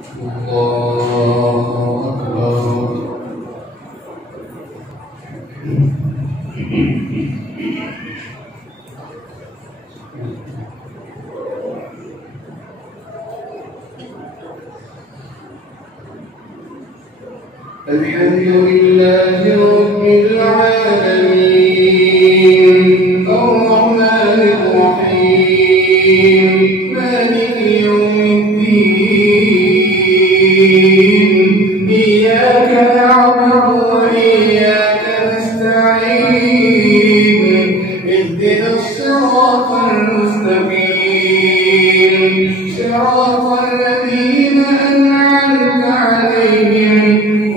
الحمد لله رب العالمين الرحمن الرحيم مالك يوم الدين إياك نعبد وإياك نستعين اهدنا الصراط المستقيم صراط الذين أنعمت عليهم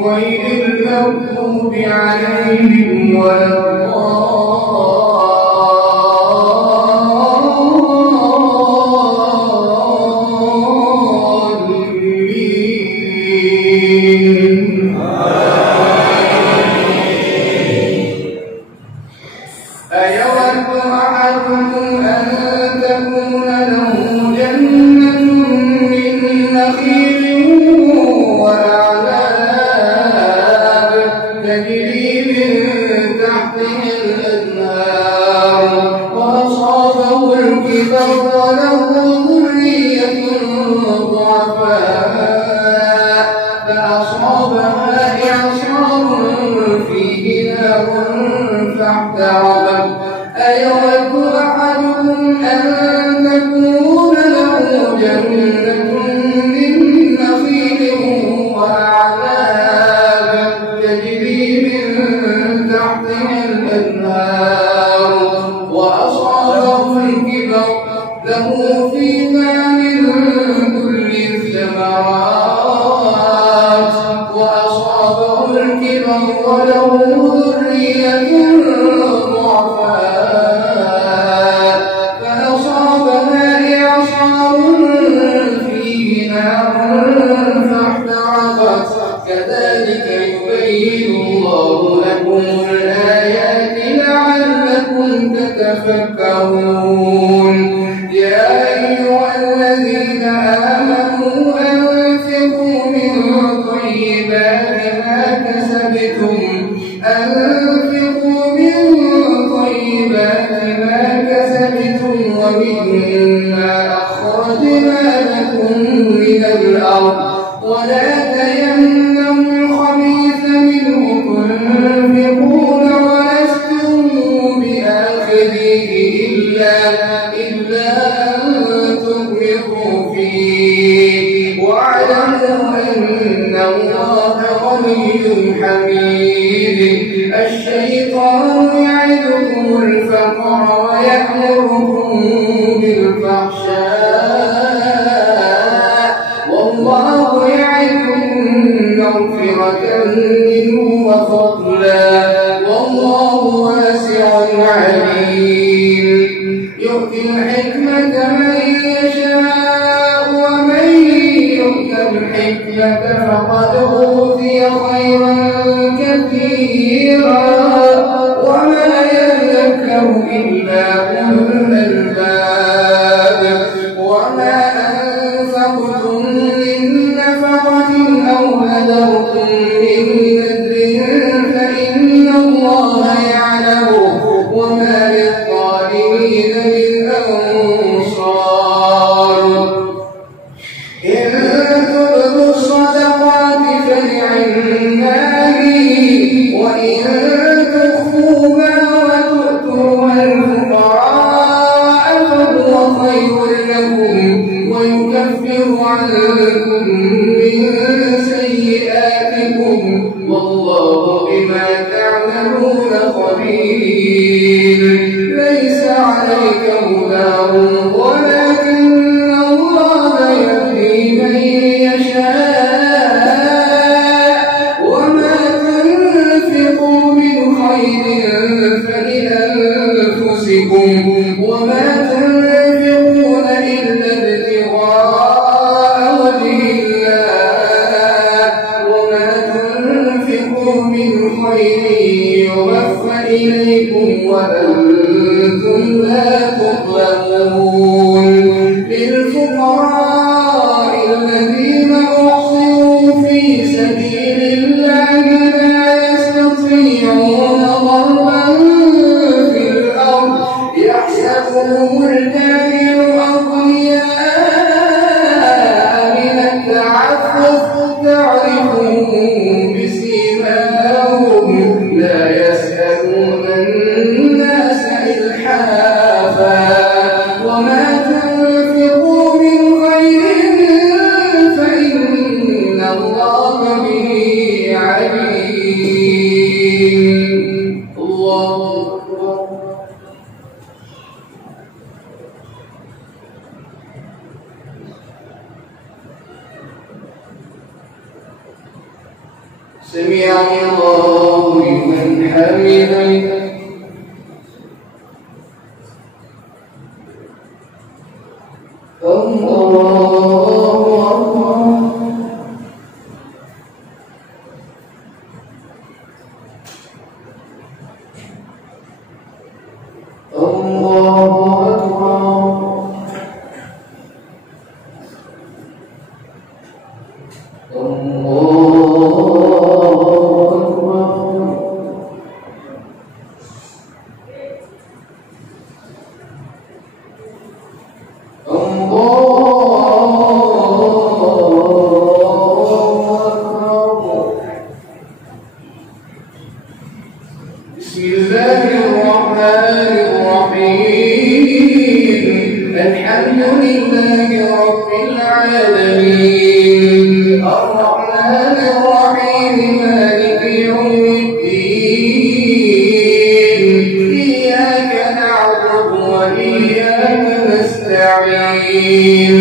غير المغضوب عليهم ولا الضالين. أيود أحدكم أن تكون له جنة من نخيل وأعناب تجري من تحتها الأنهار وأصابه الكبر وله ذرية ضعفاء فأصابها إعصار فيه نار فاحترقت. أيود أحدكم أن تكون له جنة من نخيل وأعناب تجري من تحتها الأنهار وأصابه الكبر له فيها من كل الثمرات وأصابه الكبر وله ذرية ضعفاء فأصابها إعصار فيه نار فاحترقت. كذلك يبين الله لكم الآيات لعلكم تتفكرون. يا أيها الذين آمنوا أنفقوا من طيبات ما كسبتم ومما أخرجنا لكم من الأرض ولا تيمموا الخبيث منه تنفقون ولستم بآخذه إلا أن تغمضوا فيه واعلموا أن الله غني حميد. الشيطان يعدكم الفقر ويأمركم بالفحشاء والله يعدكم مغفرة منه وفضلا والله واسع عليم. يؤتي الحكمة من يشاء ومن يؤت الحكمة فقد أوتي خيرا كثيرا وما يذكر إلا أولو الألباب. وما أنفقتم من نفقة أو نذرتم من نذر فإن الله يعلمه وما للظالمين من أنصار. إن تبدوا الصدقات فنعما هي وإن تخفوها وتؤتوها الفقراء فهو خير لكم ويكفر عنكم من سيئاتكم والله بما تعملون خبير. ليس عليك هداهم ولكن الله يهدي من يشاء وما تنفقوا من خير فلأنفسكم وما تنفقون إلا ابتغاء وجه الله وما تنفقوا من خير يوفى إليكم وأنتم لا تظلمون. للفقراء الذين سمع الله لمن حمده. بسم الله الرحمن الرحيم. الحمد لله رب العالمين، الرحمن الرحيم، مالك يوم الدين. إياك نعبد وإياك نستعين.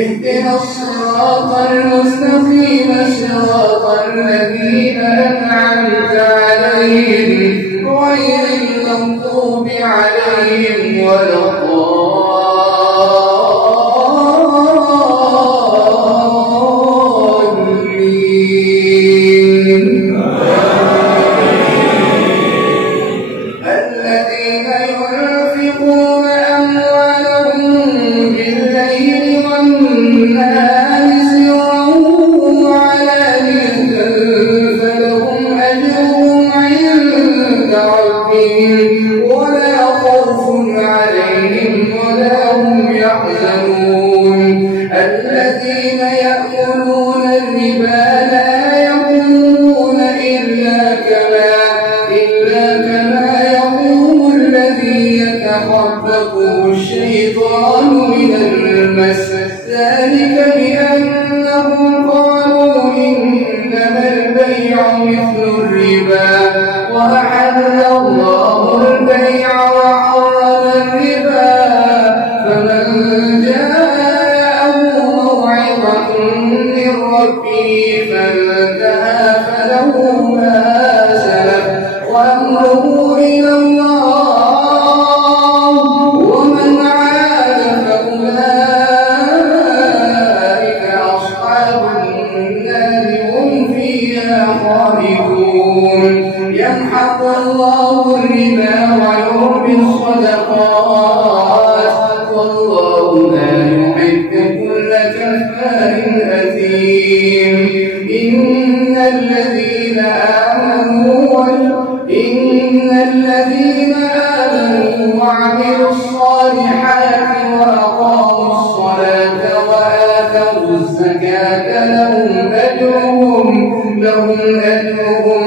اهدنا الصراط المستقيم، صراط الذين أنعمت عليهم غير المغضوب عليهم ولا الضالين. الذين ينفقون أموالهم بالليل والنهار سرا وعلانية فلهم أجرهم عند ربهم ولا خوف عليهم ولا هم يحزنون. الذين يأكلون الربا لا يقومون إلا كما يقوم الذي يتخبطه الشيطان من المس. ذلك بأنهم قالوا إنما البيع مثل الربا وأحل الله البيع وحرم الربا. فمن جاءه موعظة من ربه فانتهى فله ما سلف وأمره إلى الله، ومن عاد فأولئك أصحاب النار هم فيها خالدون. يمحق الله الربا ويربي الصدقات، والله لا يحب كل كفار أثيم. إن الذين آمنوا وعملوا الصالحات وأقاموا الصلاة وآتوا الزكاة لهم أجرهم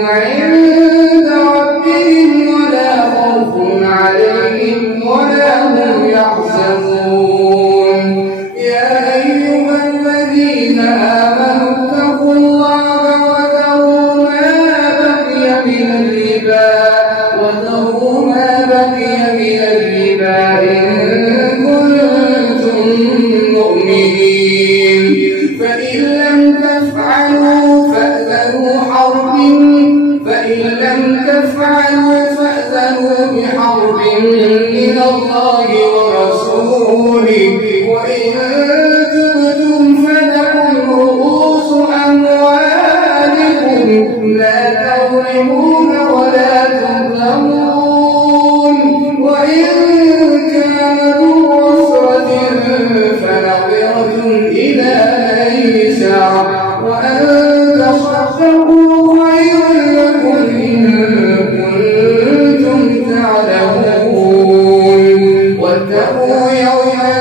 عند ربهم ولا خوف عليهم ولا هم يحزنون. يا أيها الذين آمنوا اتقوا الله وذروا ما بقي من الربا إن كنتم مؤمنين. فإن لم تفعلوا فأذنوا بحرب من الله ورسوله. وإن تبتم فلكم رؤوس أموالكم لا تظلمون ولا تظلمون. وإن كان ذو عسرة فنظرة إلى ميسر وأن تصدقوا خير لكم إن كنتم تعلمون. واتقوا يوما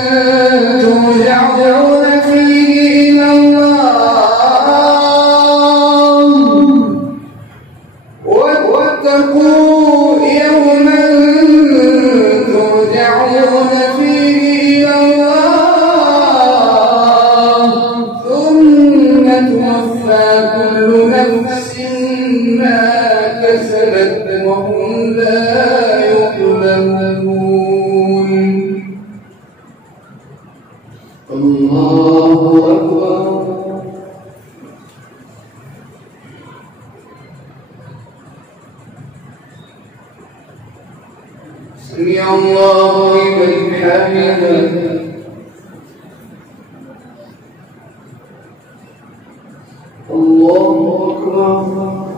ترجعون فيه إلى الله، واتقوا يوما ترجعون فيه إلى الله ثم توفى كل نفس سمع الله لمن حمده. الله أكبر.